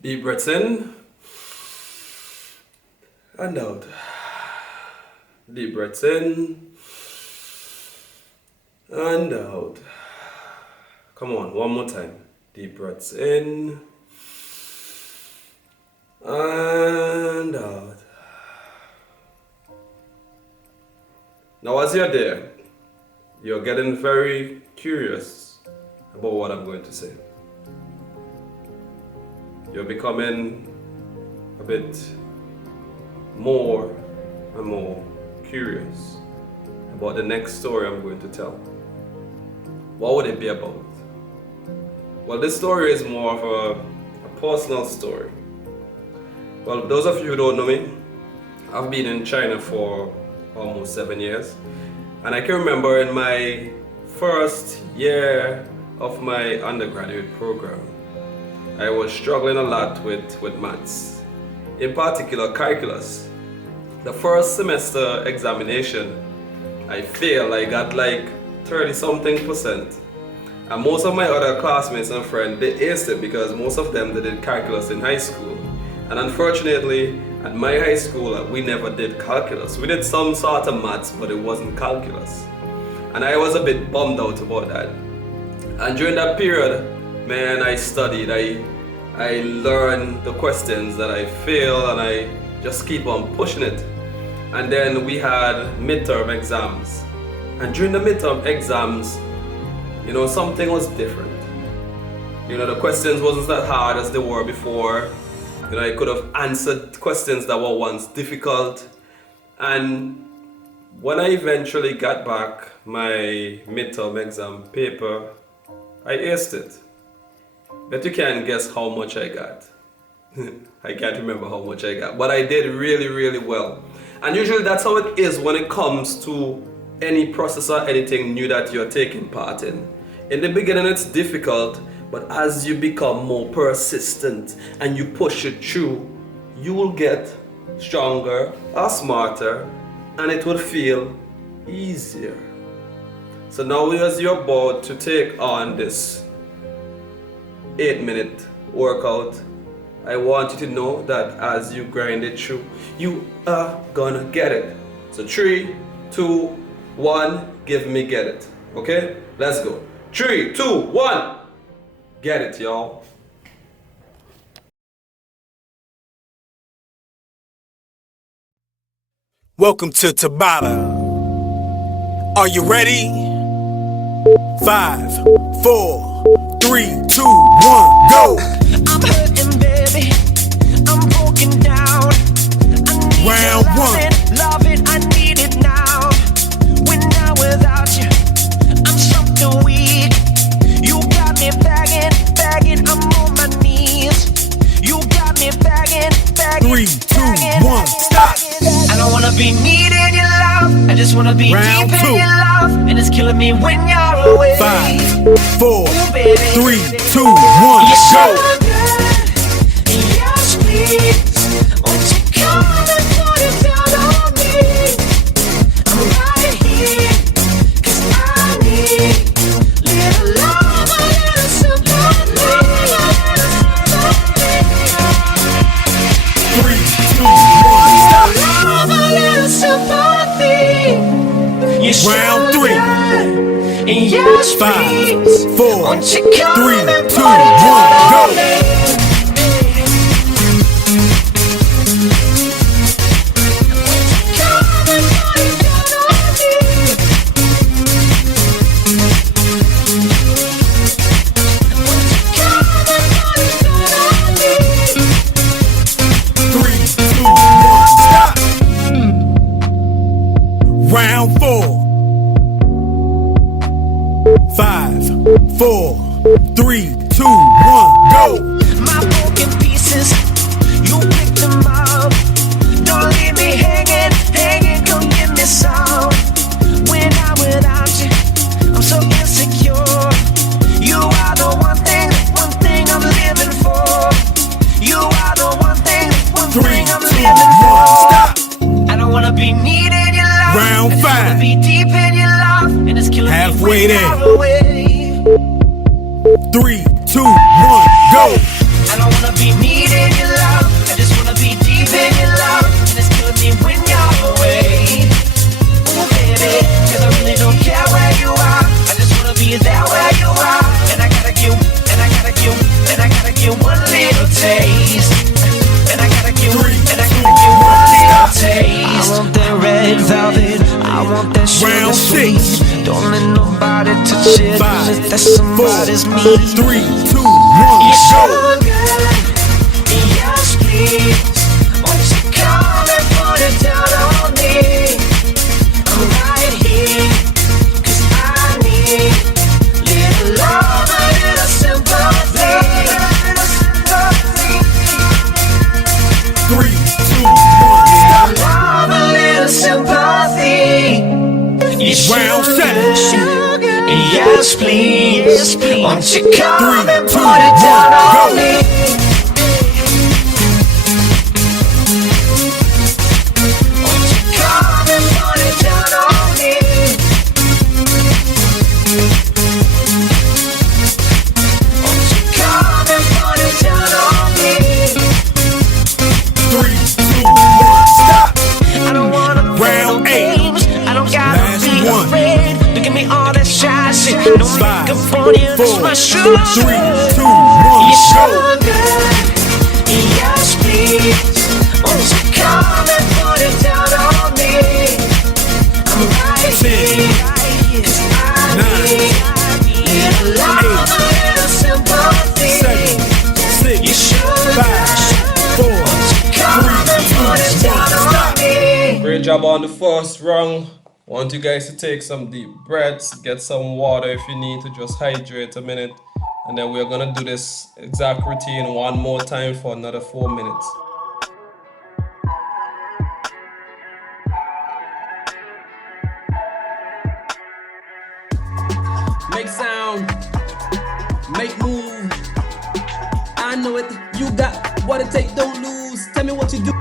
Deep breaths in and out. Deep breaths in and out. Come on, one more time. Deep breaths in and out. Now as you're there, you're getting very curious about what I'm going to say. You're becoming a bit more and more curious about the next story I'm going to tell. What would it be about? Well, this story is more of a personal story. Well, those of you who don't know me, I've been in China for almost 7 years. And I can remember in my first year of my undergraduate program, I was struggling a lot with maths, in particular calculus. The first semester examination, I failed. I got like 30-something%. And most of my other classmates and friends, they aced it because most of them they did calculus in high school. And unfortunately, at my high school, we never did calculus. We did some sort of maths, but it wasn't calculus. And I was a bit bummed out about that. And during that period, man, I studied. I learned the questions that I failed, and I just keep on pushing it. And then we had midterm exams. And during the midterm exams, you know, something was different. You know, the questions wasn't that hard as they were before. You know, I could have answered questions that were once difficult. And when I eventually got back my midterm exam paper, I aced it. But you can't guess how much I got. I can't remember how much I got, but I did really, really well. And usually that's how it is when it comes to any process or anything new that you're taking part in. In the beginning it's difficult, but as you become more persistent and you push it through, you will get stronger or smarter, and it will feel easier. So now as you're about to take on this 8-minute workout, I want you to know that as you grind it through, you are gonna get it. So 3, 2, 1, give me get it. Okay? Let's go. 3, 2, 1. Get it, y'all. Welcome to Tabata. Are you ready? 5, 4, 3, 2, 1, go! I'm hurting, baby. I'm broken down. Round one. Love it, I need it now. When I'm without you, I'm something weak. You got me begging, I'm on my knees. You got me begging, 3, 2, 1, stop! I don't wanna be needing your love. I just wanna be Round deep two. in your love. And it's killing me when you're away. 5, 4, Ooh, baby. 3, 2, 1, You're so go! good, and you're sweet. Won't you come and put it down on me? I'm right here, 'cause I need little love, a little sympathy. 3, 2, 1, stop! Love, a little sympathy. You're so Round three. good, and you're 5, sweet. 4, Won't you 3, come and 2, put it down 1, on go! me? 3, 2, 1, stop! Round 4. 5, 4, 3, 2, 1, go! My broken pieces, you pick them up. Don't leave me hanging, come give me some. When I'm without you, I'm so insecure. You are the one thing I'm living for. You are the one thing 3, 2, 1, I'm living for. stop! I don't wanna be needing your love. Round I just wanna 5. be deep in your love, and it's killing Halfway me when there. you're away. 3, 2, 1, go! I don't wanna be needing taste. And I gotta get one little taste. I want that red velvet, I want that sugar sweet. Don't let nobody touch it unless that somebody's me. 3, 2, 1, You're so go. good, yes please. Won't you come and put it down on me? I'm right here, 'cause I need little love, a little sympathy. 3, 2, 1, stop. Love, a little sympathy. You Round set. sugar, yes please. Won't you come 3, and 2, put it down 1, on go. me? Won't you come and put it down on me? Won't you come and put it down on me? 3, 2, 1, stop. I don't wanna play no Round 8. games. I don't gotta Last be one. afraid. Don't give me all that shy shit. No 5, makeup on you, that's 4, my shoe. 3, 2, 1, You're so go. good, yes please. Won't you come and put it down on me? I'm right 10, here, 'cause I 9, need little love, a little sympathy. 7, 6, You should 5, 4, come and put it 3, 2, down 1, on stop. me. Great job on the first rung. Want you guys to take some deep breaths, get some water if you need to, just hydrate a minute. And then we're gonna do this exact routine one more time for another 4 minutes. Make sound, make move. I know it, you got what it takes, don't lose. Tell me what you do,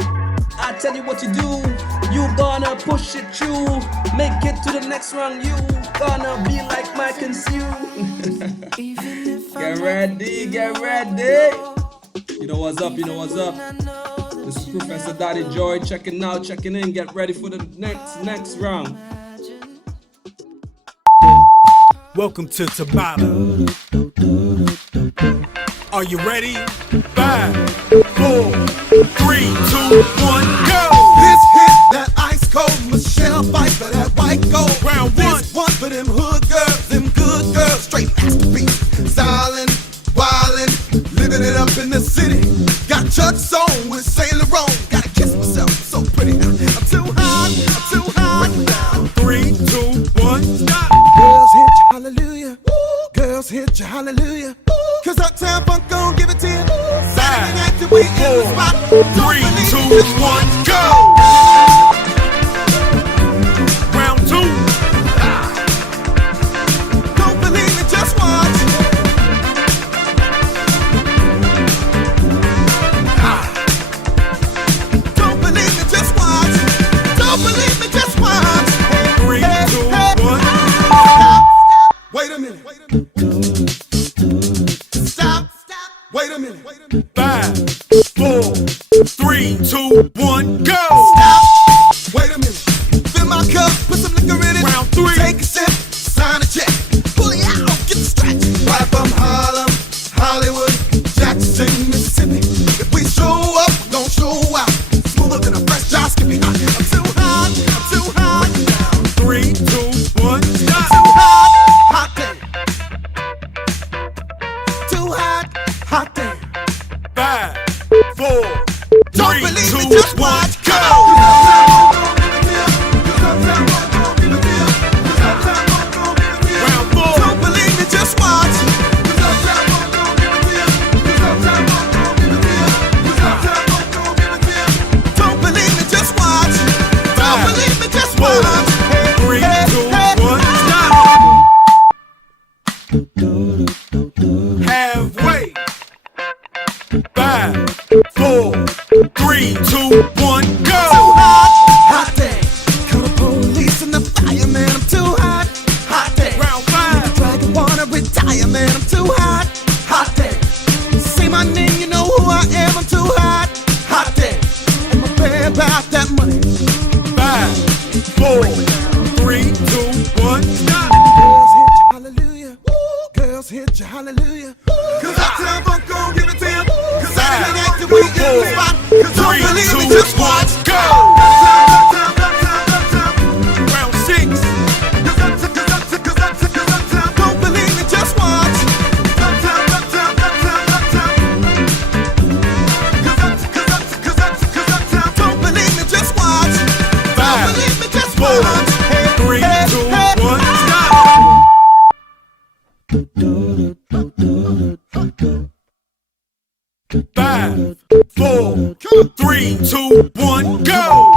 I tell you what you do. You gonna push it through, make it to the next round. You gonna be like Mike and Sue. Get ready, get ready. You know what's up, you know what's up. This is Professor DaddyJoy checking out, checking in. Get ready for the next round. Welcome to Tabata. Are you ready? 5, 4, 3, 2, 1, go. This hit that ice cold Michelle fight for that white gold. Round This one for them hood girls, them good girls, straight masterpiece. Stylin', wildin', living it up in the city. Got Chuck's on with Saint Laurent. Gotta kiss myself, so pretty. I'm too hot, I'm too hot. 3, 2, 1, stop. Girls hit you, hallelujah. Girls hit you, hallelujah. Cause Uptown Funk gon' give it to you. Saturday night till we in the spot. 3, 2, 1, go. Round 2. Don't believe me, just watch. Don't believe me, just watch. Don't believe me, just watch. 3, 2, 1. Stop. Wait a minute. Stop. Wait a minute. 5, 4, 3, 2, 1, go. Stop. Wait a minute. Fill my cup, put some liquor in it. Round 3. Take a sip, sign a check. Pull it out, get the stretch. Right from Harlem, Hollywood, Jackson, Mississippi. If we show up, we gon' show out. Smoother than a fresh drop skippy. I'm too hot, I'm too hot. 3, 2, 1, stop. Too hot, hot day. Too hot, hot day. 5, 4, Don't 3, believe 2, me, just 1, watch. go. Round 4. Don't believe me, just watch. Don't believe me, just watch. Don't believe me, just watch. 3, 2, 1, stop. Halfway. 5, 4, 3, 2, 1, go. Too hot, hot day. Call the police and the fireman. I'm too hot, hot day. Round 5. Dragon wanna retire, man. I'm too hot, hot day. Say my name, you know who I am. I'm too hot, hot day. I'm a bad about that money. 5, 4, 3, 2, 1, stop. Girls hit you, hallelujah. Girls hit you, hallelujah. Cause Uptown Funk gon' give it to you. Cause Saturday this spot. 'Cause don't 3, believe me, 2, just watch. 1, go! Round 6. Don't believe me, just watch. Don't believe me, just watch. Don't 5, believe me, just 4, watch. 3, 2, 1, stop! 5, 4, 3, 2, 1, go!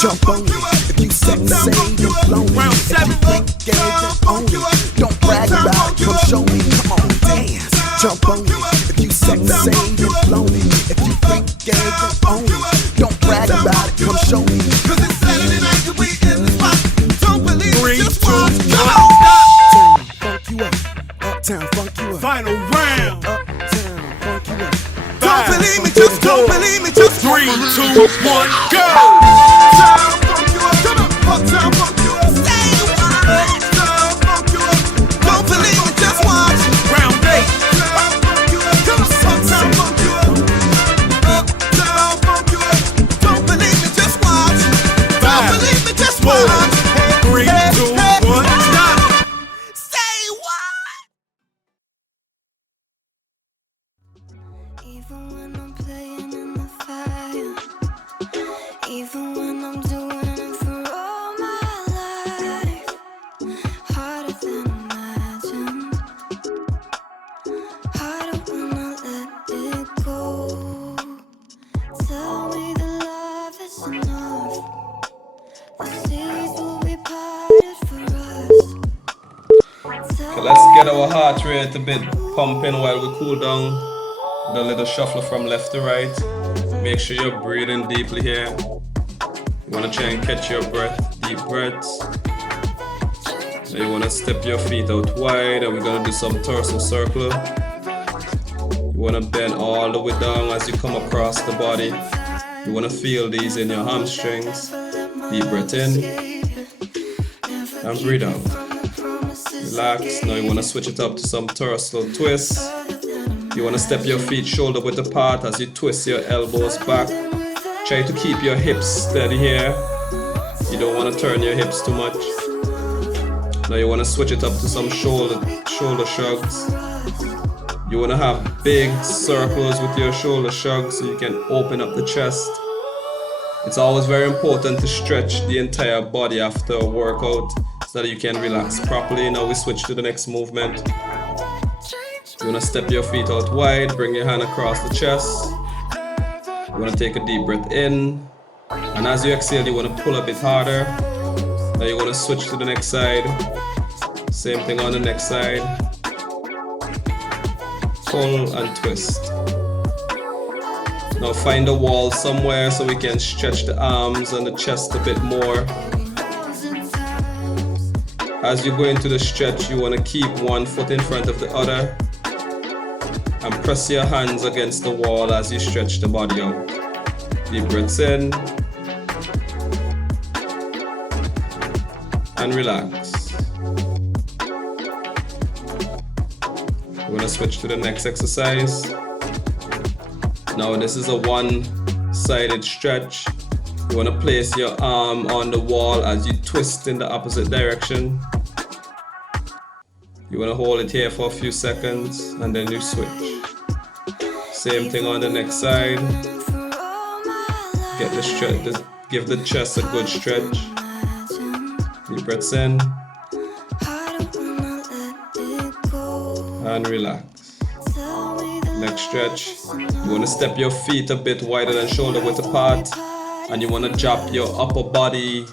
Jump on you if you sex saved and flown. Round 7. Jump on you. Don't brag about it, come show me. Come on, dance. Jump on you if you sex saved and flown. If you freak gay, then own it. Don't brag about it, come show me. 'Cause it's Saturday night and we in the spot. Don't believe 3, it, just 2, watch. 1, Come stop! on. Funk you up. Uptown, funk you up. Final round. Uptown, funk you up. 5, Don't believe me, just don't believe me, just 3, 2, 1, go! Uptown, funk you up. Come on. Uptown, funk you up. Stay wild. Uptown, funk you up. Don't believe me, just watch. Round 8. Uptown, funk you up. Come on. Uptown, funk you up. Uptown, funk you up. Don't believe me, just watch. Don't 5, believe me, just 4, watch. 3, 2, 1, stop! Stay wild. Even when I'm playing in the fire, even when I'm doing it for all my life, harder than imagined, harder when I let it go. Tell me that love is enough, the seas will be parted for us. Okay, let's get our heart rate a bit pumping while we cool down. Do a little shuffle from left to right. Make sure you're breathing deeply here. You want to try and catch your breath, deep breaths. Now you want to step your feet out wide, and we're going to do some torso circle. You want to bend all the way down as you come across the body. You want to feel these in your hamstrings. Deep breath in and breathe out. Relax. Now you want to switch it up to some torso twists. You want to step your feet shoulder width apart as you twist your elbows back. Try to keep your hips steady here. You don't want to turn your hips too much. Now you want to switch it up to some shoulder shrugs. You want to have big circles with your shoulder shrugs so you can open up the chest. It's always very important to stretch the entire body after a workout so that you can relax properly. Now we switch to the next movement. You want to step your feet out wide, bring your hand across the chest. You want to take a deep breath in. And as you exhale, you want to pull a bit harder. Now you want to switch to the next side. Same thing on the next side. Pull and twist. Now find a wall somewhere so we can stretch the arms and the chest a bit more. As you go into the stretch, you want to keep one foot in front of the other. And press your hands against the wall as you stretch the body out. Deep breaths in. And relax. You want to switch to the next exercise. Now this is a one-sided stretch. You want to place your arm on the wall as you twist in the opposite direction. You want to hold it here for a few seconds and then you switch. Same thing on the next side. Get the stretch, give the chest a good stretch. Deep breaths in. And relax. Next stretch. You want to step your feet a bit wider than shoulder width apart. And you want to drop your upper body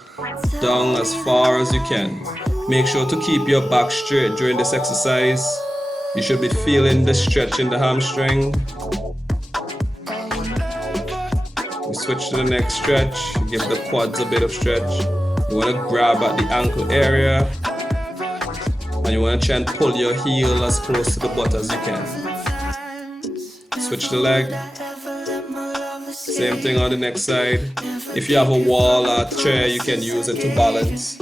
down as far as you can. Make sure to keep your back straight during this exercise. You should be feeling the stretch in the hamstring. We switch to the next stretch. Give the quads a bit of stretch. You want to grab at the ankle area. And you want to try and pull your heel as close to the butt as you can. Switch the leg. Same thing on the next side. If you have a wall or a chair, you can use it to balance.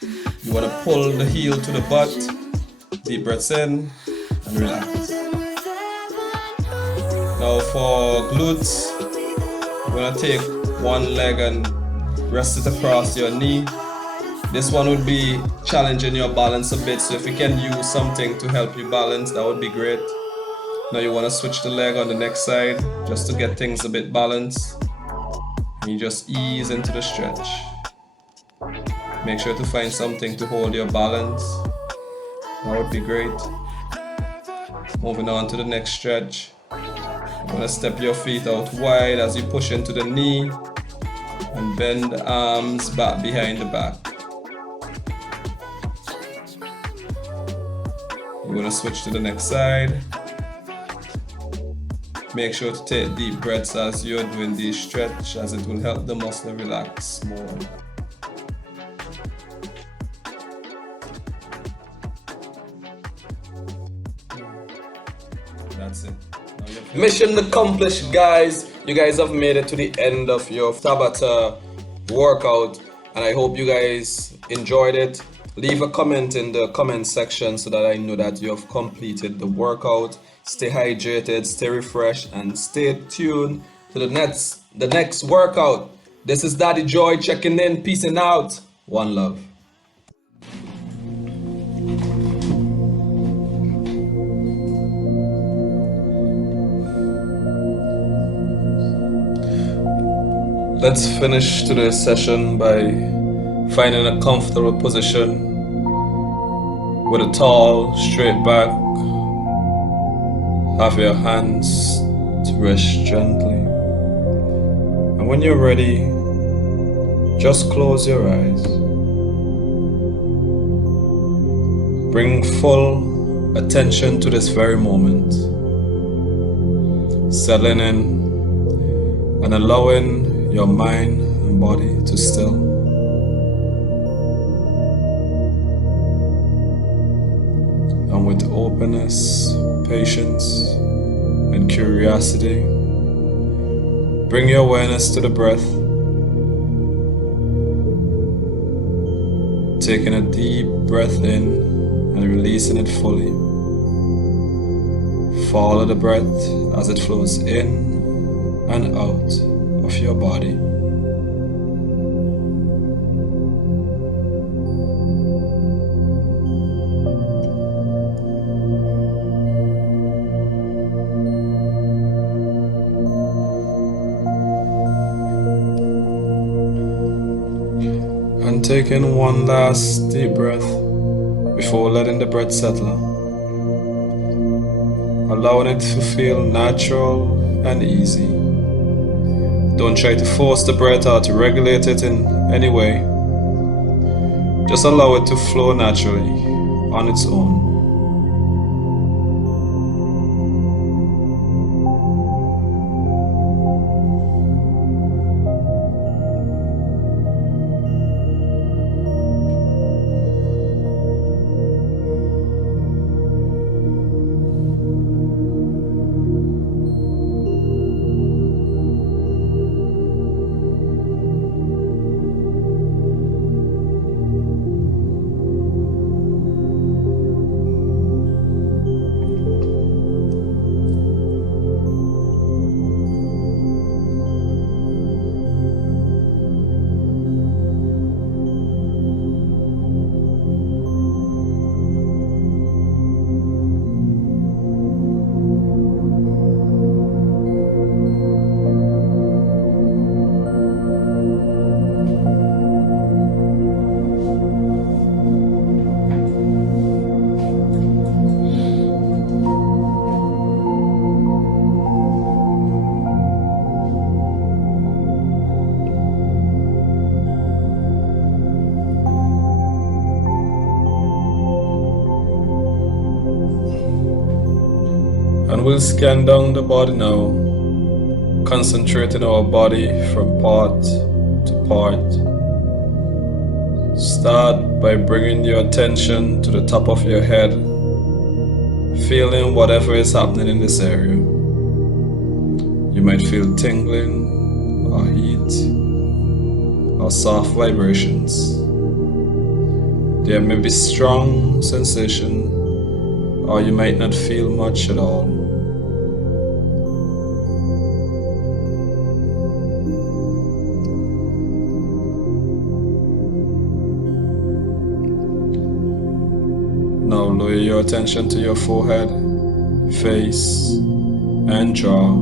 You want to pull the heel to the butt. Deep breaths in and relax. Now Now for glutes, we're gonna take one leg and rest it across your knee. This one would be challenging your balance a bit, so if you can use something to help you balance, that would be great. Now you want to switch the leg on the next side just to get things a bit balanced. And you just ease into the stretch. Make sure to find something to hold your balance. That would be great. Moving on to the next stretch. You want to step your feet out wide as you push into the knee and bend the arms back behind the back. You want to switch to the next side. Make sure to take deep breaths as you're doing this stretch, as it will help the muscle relax more. That's it. Mission accomplished, guys. You guys have made it to the end of your Tabata workout, and I hope you guys enjoyed it. Leave a comment in the comment section so that I know that you have completed the workout. Stay hydrated, stay refreshed, and stay tuned to the next workout. This is Daddy Joy checking in, peacing out. One love. Let's finish today's session by finding a comfortable position with a tall, straight back. Have your hands to rest gently. And when you're ready, just close your eyes. Bring full attention to this very moment. Settling in and allowing your mind and body to still. And with openness, patience, and curiosity, bring your awareness to the breath. Taking a deep breath in and releasing it fully. Follow the breath as it flows in and out of your body. And taking one last deep breath before letting the breath settle. Allowing it to feel natural and easy. Don't try to force the breath or to regulate it in any way. Just allow it to flow naturally on its own. And we'll scan down the body now, concentrating our body from part to part. Start by bringing your attention to the top of your head, feeling whatever is happening in this area. You might feel tingling, or heat, or soft vibrations. There may be strong sensation, or you might not feel much at all. Pay your attention to your forehead, face, and jaw.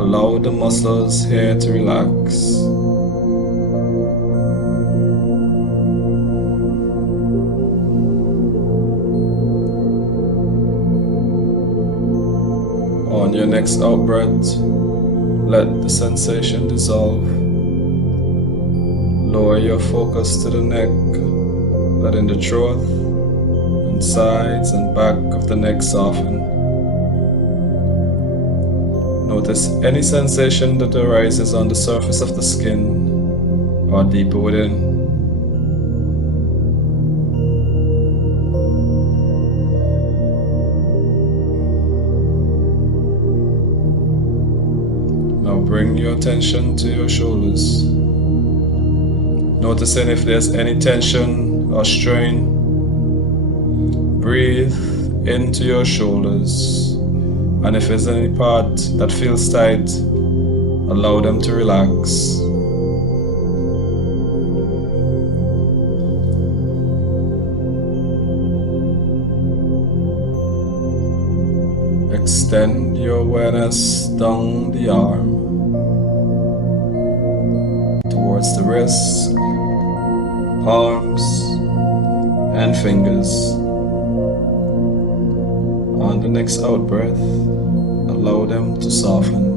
Allow the muscles here to relax. On your next out breath, let the sensation dissolve. Lower your focus to the neck, letting the throat and sides and back of the neck soften. Notice any sensation that arises on the surface of the skin or deeper within. Now bring your attention to your shoulders. Noticing if there's any tension or strain. Breathe into your shoulders, and if there's any part that feels tight, allow them to relax. Extend your awareness down the arm towards the wrists, palms, and fingers. On the next out breath, allow them to soften.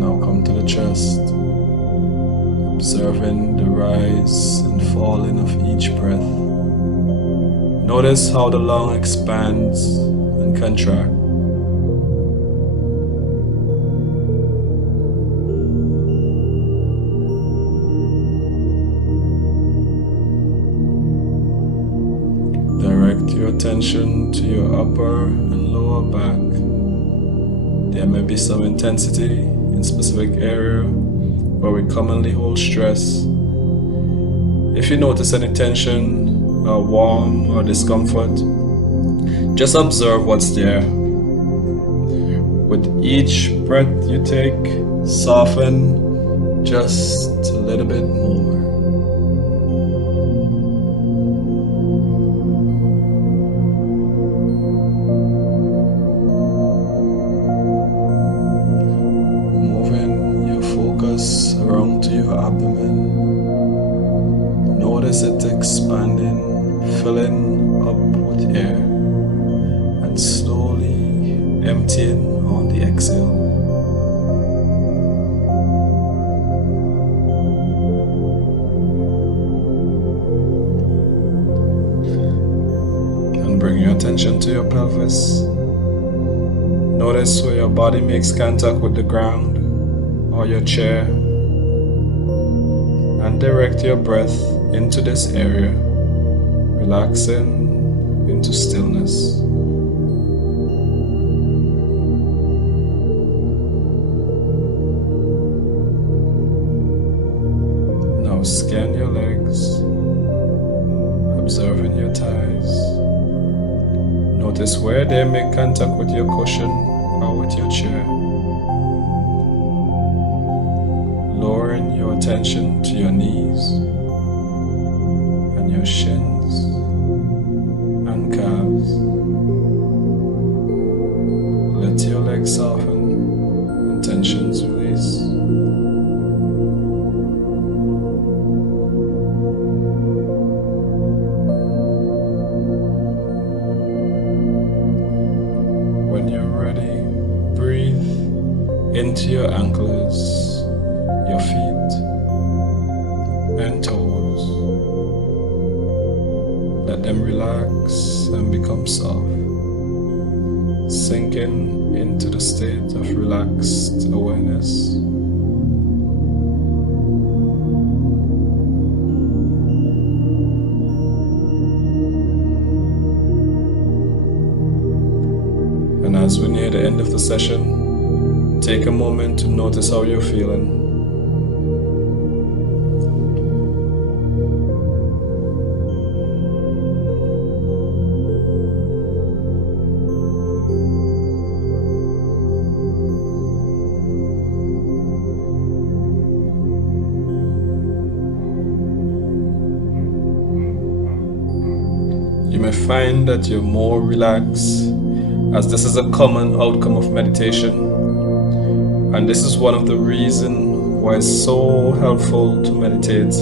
Now come to the chest, observing the rise and falling of each breath. Notice how the lung expands and contracts. Direct your attention to your upper and lower back. There may be some intensity in specific area where we commonly hold stress. If you notice any tension, or warmth or discomfort, just observe what's there. With each breath you take, soften just a little bit more. Moving your focus around to your abdomen. Notice it expanding, filling up with air, and slowly emptying on the exhale. And bring your attention to your pelvis. Notice where your body makes contact with the ground or your chair, and direct your breath into this area, relaxing into stillness. Now scan your legs, observing your thighs. Notice where they make contact with your cushion or with your chair. Lowering your attention to your knees and your shins and calves. Let your legs soften and tensions release. When you're ready, breathe into your ankles, your feet and toes. Let them relax and become soft, sinking into the state of relaxed awareness. And as we near the end of the session, take a moment to notice how you're feeling. may find that you're more relaxed, as this is a common outcome of meditation. And this is one of the reasons why it's so helpful to meditate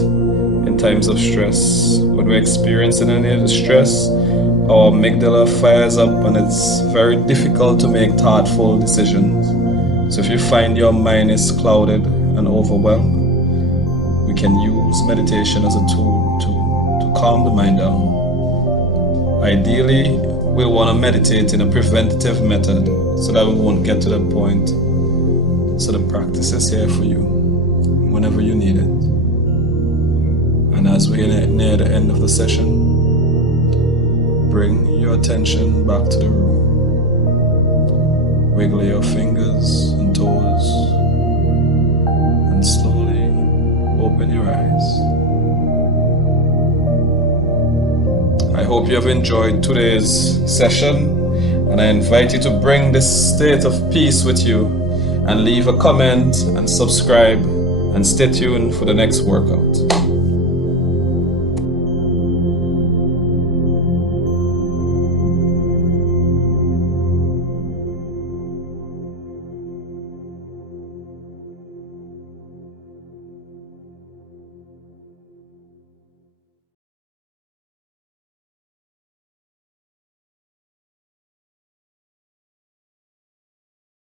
in times of stress. When we're experiencing any of the stress, our amygdala fires up and it's very difficult to make thoughtful decisions. So if you find your mind is clouded and overwhelmed, we can use meditation as a tool to calm the mind down. Ideally, we'll want to meditate in a preventative method so that we won't get to that point. So the practice is here for you whenever you need it. And as we're near the end of the session, bring your attention back to the room. Wiggle your fingers and toes and slowly open your eyes. I hope you have enjoyed today's session, and I invite you to bring this state of peace with you and leave a comment and subscribe and stay tuned for the next workout.